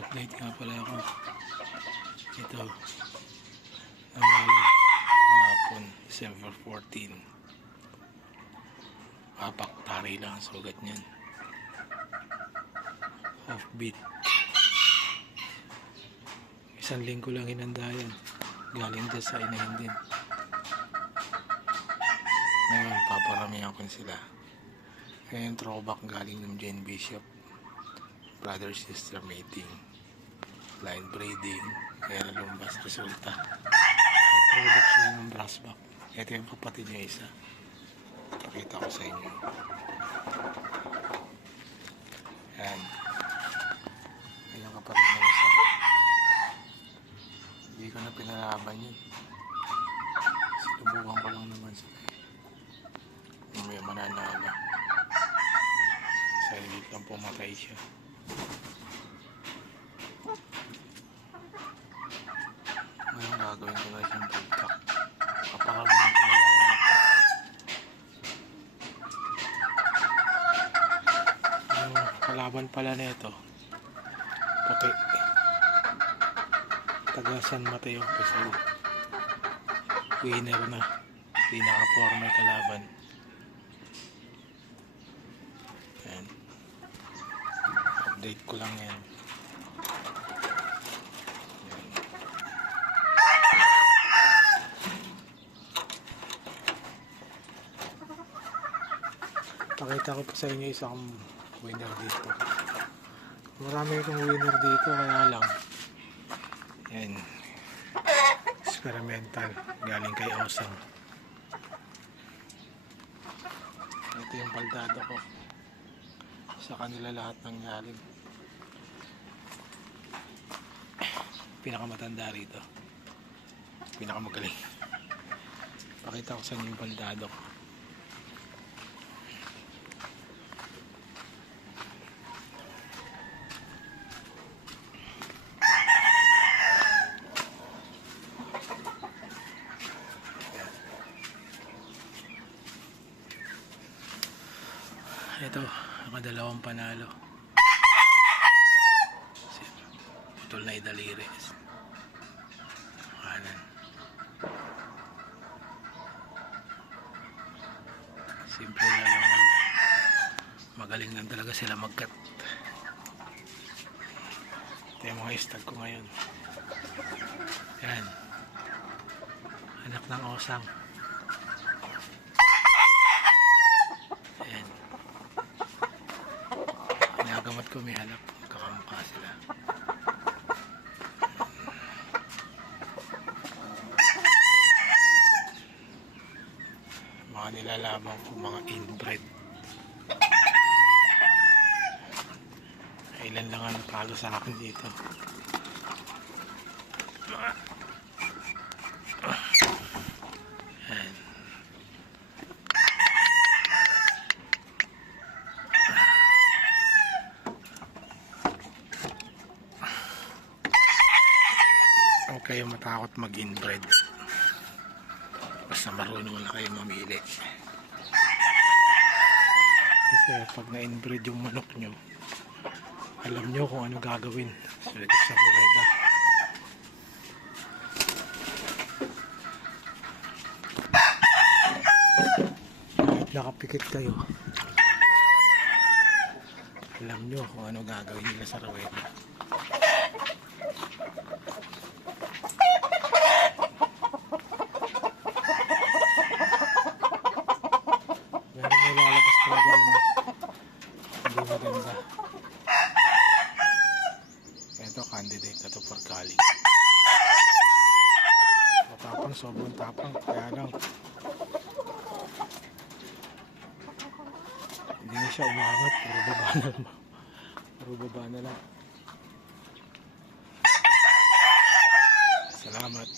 Mag-update nga pala ako. Ito. Namalo. Kahapon, December 14. Apak tari lang ang sugat niyan. Offbeat. Isang linggo lang hinanda yan. Galing doon sa inahin din. Ngayon, paparamihan ko sila. Ngayon, throwback galing ng Jane Bishop. Brother-sister mating. Line breeding. Kaya nalumbas resulta. Nag-throwback siya ng brassback. Ito yung kapatid niya isa. Pakita ko sa inyo. Yan. Yan yung kapatid niya isa. Hindi ko na pinalaban yun. Sinubukan ko lang naman sila. May mananalo. Sa ilit lang pumatay siya. Ngayon gagawin ko na siyang pagkak. Kapakalunin ko na lang ito. Yung kalaban pala nito puti. Taga San Mateo Quezon. Winner na. Pinaka-4 may kalaban. Yan. Update ko lang yan. Pakita ko pa sa inyo isang winner dito. Marami akong winner dito, kaya lang yan, experimental galing kay Osang. Ito yung baldado ko, sa kanila lahat ng galing. Pinakamatanda rito, pinakamagaling. Pakita ko sa inyo yung baldado ko. Ito, nakadalawang panalo. Putol na idaliri. Kanan. Simple lang. Magaling lang talaga sila mag-cut. Ito yung mga stag ko ngayon. Yan. Anak ng Osang. Nagamat ko may hanap, kakamukha sila. Mga nilalaman ko, mga inbred. Ilan lang ang natalo sa akin dito. Yan. Huwag kayo matakot mag-inbred. Basta marunong na kayo mamili. Kasi pag na-inbred yung manok nyo, alam nyo kung ano gagawin. Sulit sa pureda. Kahit nakapikit kayo, alam nyo kung ano gagawin nila sa raweda. Hindi maganda. Ito candidate na to for calling. Matapang, sobrang tapang. Kaya lang hindi na siya umangat. Puro baba na lang. Puro baba na lang. Salamat.